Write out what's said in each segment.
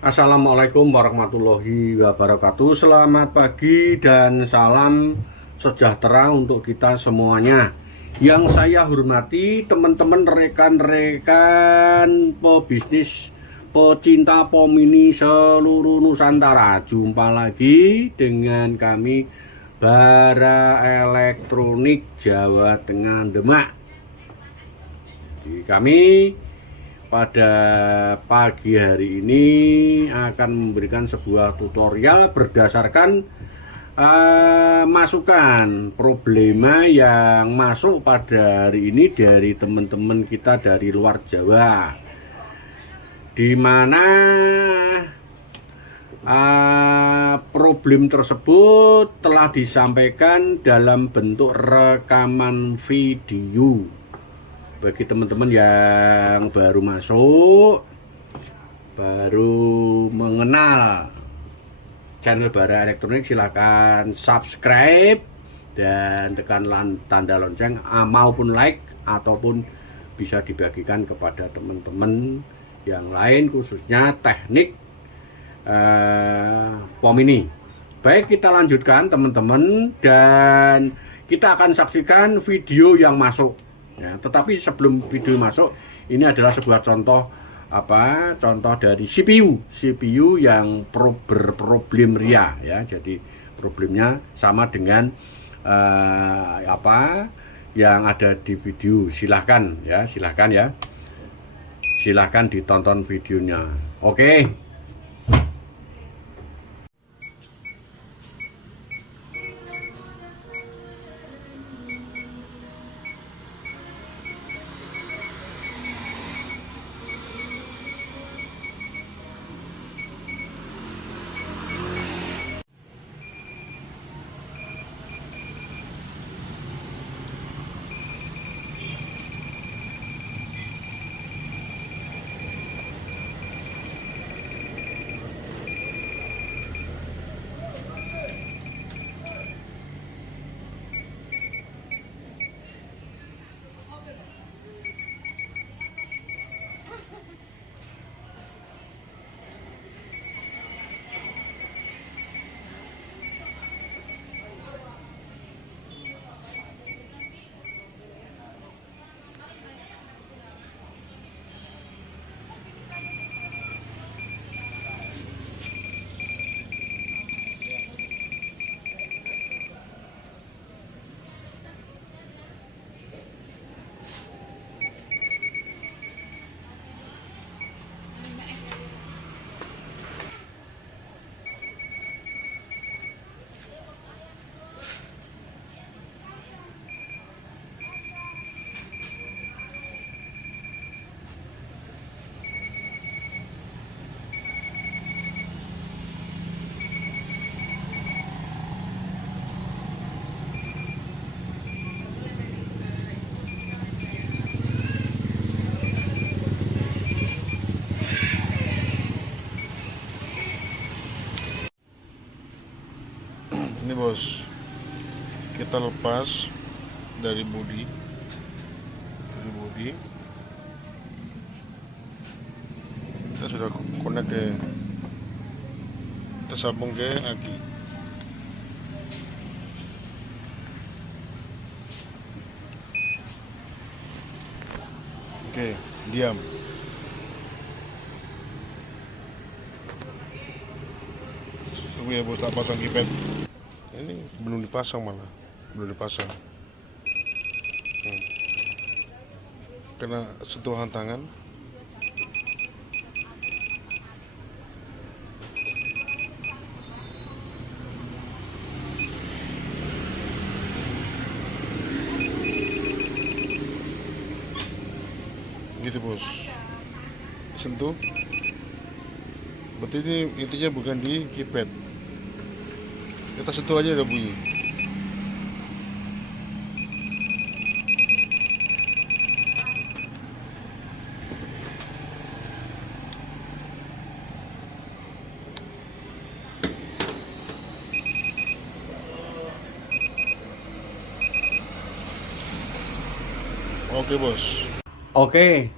Assalamualaikum warahmatullahi wabarakatuh. Selamat pagi dan salam sejahtera untuk kita semuanya. Yang saya hormati teman-teman rekan-rekan pebisnis, pecinta pomini seluruh Nusantara. Jumpa lagi dengan kami Bara Elektronik Jawa Tengah Demak. Jadi kami pada pagi hari ini akan memberikan sebuah tutorial berdasarkan masukan problema yang masuk pada hari ini dari teman-teman kita dari luar Jawa, di mana problem tersebut telah disampaikan dalam bentuk rekaman video. Bagi teman-teman yang baru masuk, baru mengenal channel Bara Elektronik, silahkan subscribe dan tekan tanda lonceng maupun like, ataupun bisa dibagikan kepada teman-teman yang lain, khususnya teknik pom ini. Baik, kita lanjutkan teman-teman, dan kita akan saksikan video yang masuk. Ya, tetapi sebelum video masuk, ini adalah sebuah contoh contoh dari CPU yang berproblem RIA ya. Jadi problemnya sama dengan yang ada di video. Silahkan ya, silahkan ditonton videonya. Oke. Ini bos, kita lepas dari bodi, kita sudah connect kita sambung ke aki. Oke, diam. Tunggu ya bos, tak pasang keypad. Ini belum dipasang, belum dipasang. Kena sentuhan tangan. Gitu bos, sentuh. Berarti ini intinya bukan di keypad. Kita sentuh aja udah bunyi. Oke bos. Oke,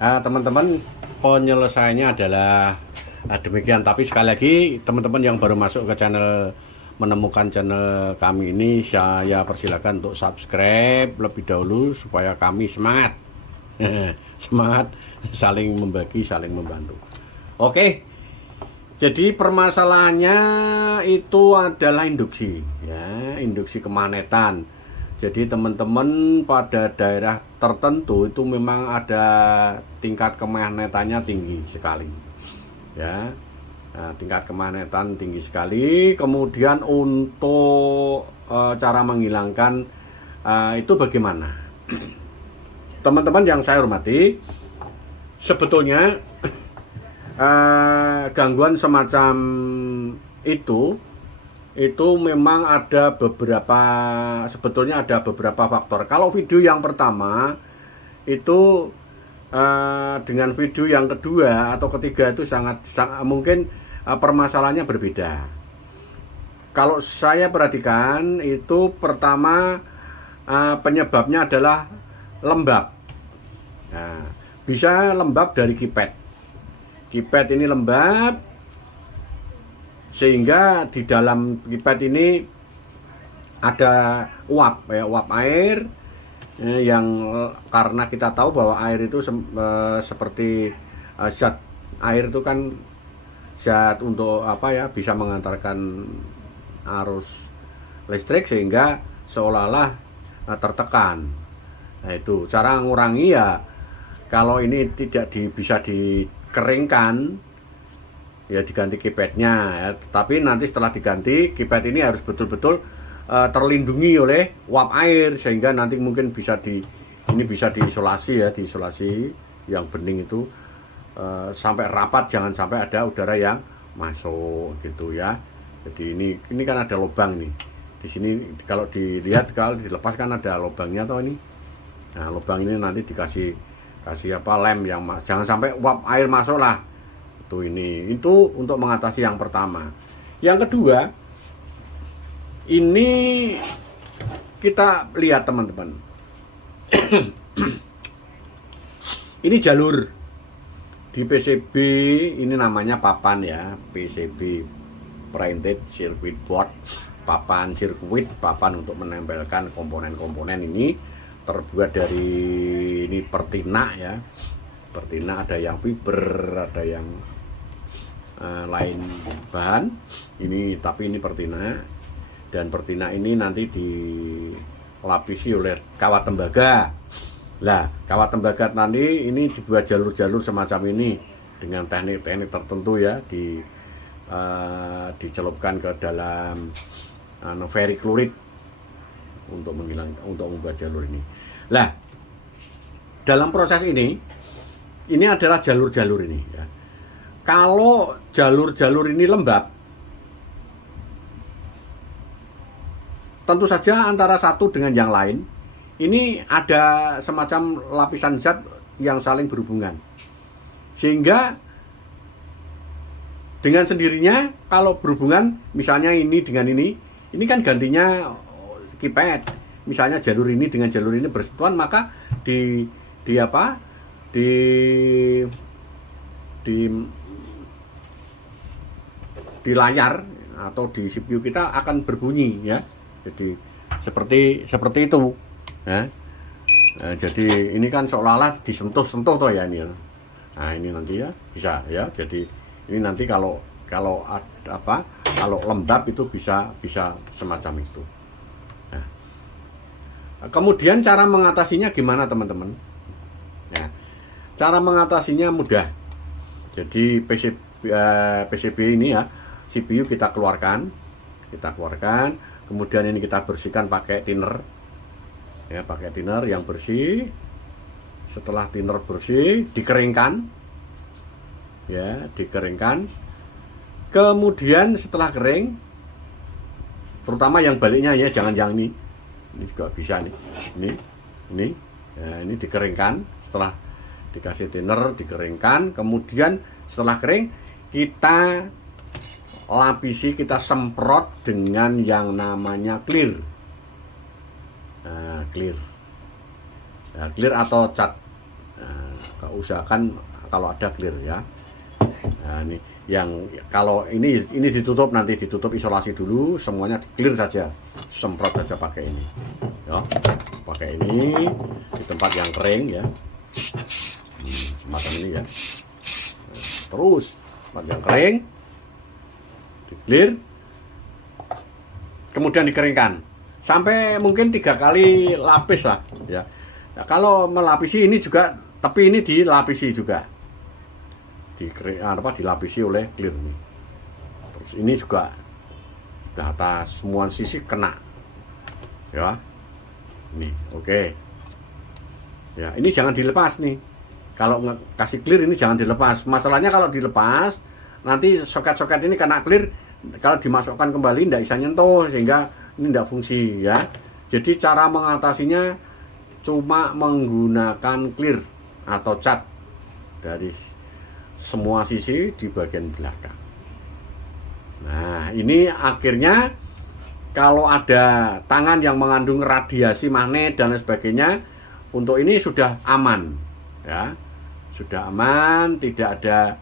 teman-teman, penyelesaiannya adalah Demikian, tapi sekali lagi teman-teman yang baru masuk ke channel, menemukan channel kami ini, saya persilakan untuk subscribe lebih dahulu supaya kami semangat. Semangat saling membagi, saling membantu. Oke. Jadi permasalahannya itu adalah induksi, ya, induksi kemagnetan. Jadi teman-teman pada daerah tertentu itu memang ada tingkat kemagnetannya tinggi sekali, ya. Nah, tingkat kemagnetan tinggi sekali. Kemudian untuk cara menghilangkan itu bagaimana? Teman-teman yang saya hormati, sebetulnya gangguan semacam itu memang ada beberapa, sebetulnya ada beberapa faktor. Kalau video yang pertama itu dengan video yang kedua atau ketiga itu sangat mungkin permasalahannya berbeda. Kalau saya perhatikan itu pertama penyebabnya adalah lembab. Nah, bisa lembab dari kipet. Kipet ini lembab sehingga di dalam kipet ini ada uap, ya, uap air yang karena kita tahu bahwa air itu seperti zat air itu kan zat untuk apa ya, bisa mengantarkan arus listrik sehingga seolah-olah tertekan. Nah, itu cara mengurangi ya, kalau ini tidak bisa dikeringkan ya diganti kipetnya ya. Tapi nanti setelah diganti kipet ini harus betul-betul terlindungi oleh uap air sehingga nanti mungkin bisa bisa diisolasi ya, diisolasi yang bening itu sampai rapat, jangan sampai ada udara yang masuk gitu ya. Jadi ini kan ada lubang nih. Di sini kalau dilihat, kalau dilepas kan ada lubangnya toh ini. Nah, lubang ini nanti dikasih apa, lem yang jangan sampai uap air masuk lah. Itu untuk mengatasi yang pertama. Yang kedua, ini kita lihat teman-teman. Ini jalur di PCB, ini namanya papan ya, PCB, printed circuit board, papan sirkuit, papan untuk menempelkan komponen-komponen ini terbuat dari ini pertina ya. Pertina ada yang fiber, ada yang lain bahan. Ini tapi ini pertina, dan pertina ini nanti dilapisi oleh kawat tembaga. Lah, kawat tembaga nanti ini dibuat jalur-jalur semacam ini dengan teknik-teknik tertentu ya, dicelupkan ke dalam ferriklorid untuk membuat jalur ini. Lah, dalam proses ini adalah jalur-jalur ini ya. Kalau jalur-jalur ini lembab, tentu saja antara satu dengan yang lain ini ada semacam lapisan zat yang saling berhubungan, sehingga dengan sendirinya kalau berhubungan, misalnya ini dengan ini kan gantinya kipet, misalnya jalur ini dengan jalur ini bersentuhan, maka di layar atau di CPU kita akan berbunyi ya. Jadi seperti itu ya. Nah, jadi ini kan seolah-olah disentuh-sentuh toh ya ini. Nah, ini nanti ya bisa ya. Jadi ini nanti kalau lembab itu bisa semacam itu. Nah, kemudian cara mengatasinya gimana teman-teman? Ya, cara mengatasinya mudah. Jadi PCB ini ya, CPU kita keluarkan, kemudian ini kita bersihkan pakai thinner, ya, pakai thinner yang bersih. Setelah thinner bersih, dikeringkan, ya, dikeringkan. Kemudian setelah kering, terutama yang baliknya ya, jangan yang ini juga bisa nih, ini, ya, ini dikeringkan. Setelah dikasih thinner, dikeringkan, kemudian setelah kering kita lapisi, kita semprot dengan yang namanya clear. Nah, clear atau cat. Nah, usahakan kalau ada clear ya. Nah, ini yang kalau ini ditutup, nanti ditutup isolasi dulu, semuanya clear saja, semprot saja pakai ini ya, pakai ini di tempat yang kering ya, semacam ini ya. Terus tempat yang kering di clear, kemudian dikeringkan sampai mungkin 3 kali lapis lah ya. Nah, kalau melapisi ini juga, tapi ini dilapisi juga, dilapisi oleh clear ini. Terus ini juga sudah atas semua sisi kena ya. Ini oke ya, ini jangan dilepas nih. Kalau kasih clear ini jangan dilepas. Masalahnya kalau dilepas nanti soket-soket ini kena clear, kalau dimasukkan kembali tidak bisa nyentuh, sehingga ini tidak fungsi ya. Jadi cara mengatasinya cuma menggunakan clear atau cat dari semua sisi di bagian belakang. Nah, ini akhirnya kalau ada tangan yang mengandung radiasi magnet dan lain sebagainya, untuk ini sudah aman ya. Sudah aman, tidak ada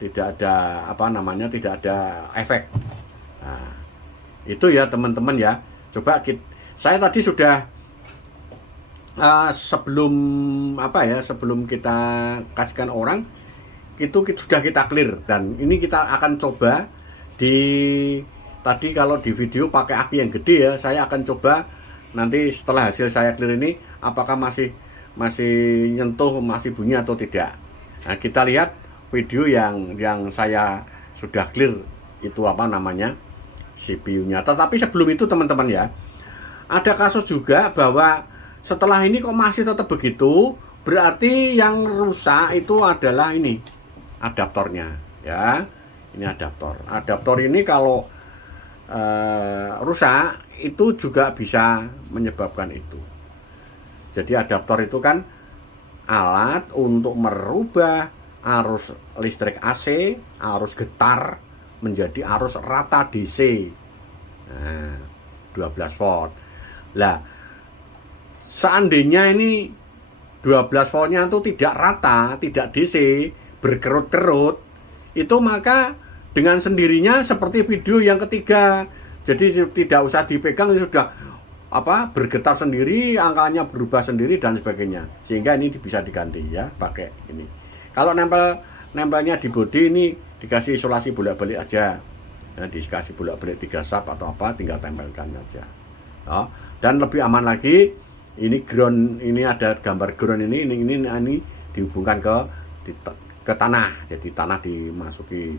tidak ada efek. Nah, itu ya teman-teman ya. Coba saya tadi sudah sebelum kita kasihkan orang itu sudah kita clear, dan ini kita akan coba tadi kalau di video pakai aki yang gede ya, saya akan coba nanti setelah hasil saya clear ini apakah masih nyentuh, masih bunyi atau tidak. Nah, kita lihat video yang saya sudah clear itu CPU-nya. Tetapi sebelum itu teman-teman ya, ada kasus juga bahwa setelah ini kok masih tetap begitu, berarti yang rusak itu adalah ini adaptornya ya. Ini adaptor ini kalau rusak itu juga bisa menyebabkan itu. Jadi adaptor itu kan alat untuk merubah arus listrik AC, arus getar menjadi arus rata DC. Nah, 12 volt. Lah, seandainya ini 12 voltnya itu tidak rata, tidak DC, berkerut-kerut, itu maka dengan sendirinya seperti video yang ketiga. Jadi tidak usah dipegang, itu sudah bergetar sendiri, angkanya berubah sendiri dan sebagainya. Sehingga ini bisa diganti ya pakai ini. Kalau nempelnya di bodi ini dikasih isolasi bolak-balik aja. Nah, dikasih bolak-balik 3 sap atau tinggal tempelkan aja. Oh, dan lebih aman lagi, ini ground, ini ada gambar ground ini dihubungkan ke tanah. Jadi tanah dimasuki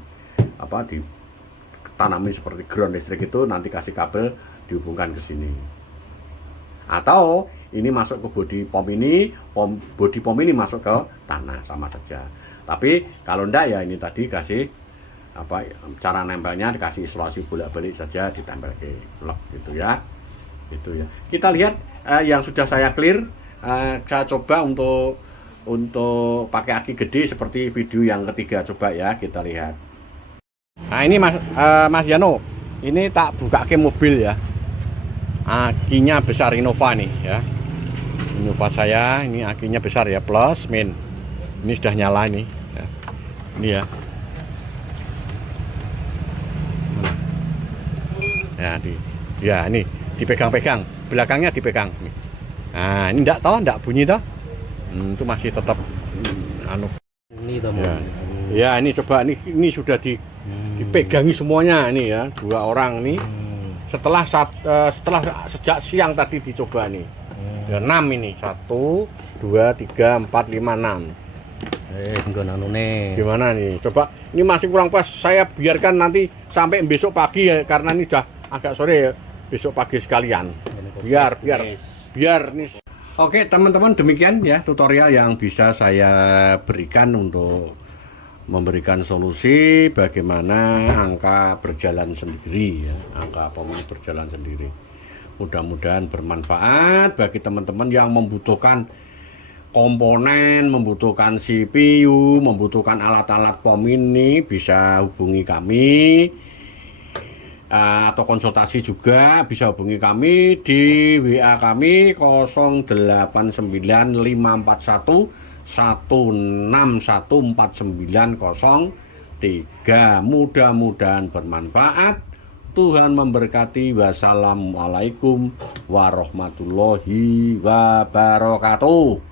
ditanami seperti ground listrik itu, nanti kasih kabel dihubungkan ke sini. Atau ini masuk ke bodi pom ini, bodi pom ini masuk ke tanah, sama saja. Tapi kalau enggak ya ini tadi kasih cara nempelnya dikasih isolasi bolak-balik saja, ditempel ke lock gitu ya. Itu ya. Kita lihat yang sudah saya clear, saya coba untuk pakai aki gede seperti video yang ketiga, coba ya kita lihat. Nah, ini Mas Yano, ini tak buka ke mobil ya. Akinya besar Innova nih ya. Innova saya ini akinya besar ya, plus min. Ini sudah nyala nih ya. Ini ya. Ini dipegang-pegang, belakangnya dipegang. Nah, ini enggak bunyi toh. Itu masih tetap ini toh. Ya, ini coba ini sudah dipegangi semuanya ini ya, 2 orang nih. Setelah sejak siang tadi dicoba nih. Ya, 6 ini. 1 2 3 4 5 6. Gimana nih? Coba ini masih kurang pas. Saya biarkan nanti sampai besok pagi ya, karena ini sudah agak sore ya. Besok pagi sekalian. Biar nih. Oke, teman-teman, demikian ya tutorial yang bisa saya berikan untuk memberikan solusi bagaimana angka berjalan sendiri ya, angka pemilik berjalan sendiri. Mudah-mudahan bermanfaat bagi teman-teman yang membutuhkan komponen, membutuhkan CPU, membutuhkan alat-alat POM ini, bisa hubungi kami, atau konsultasi juga bisa hubungi kami di WA kami 089541 161490, 3. Mudah-mudahan bermanfaat. Tuhan memberkati. Wassalamualaikum warahmatullahi wabarakatuh.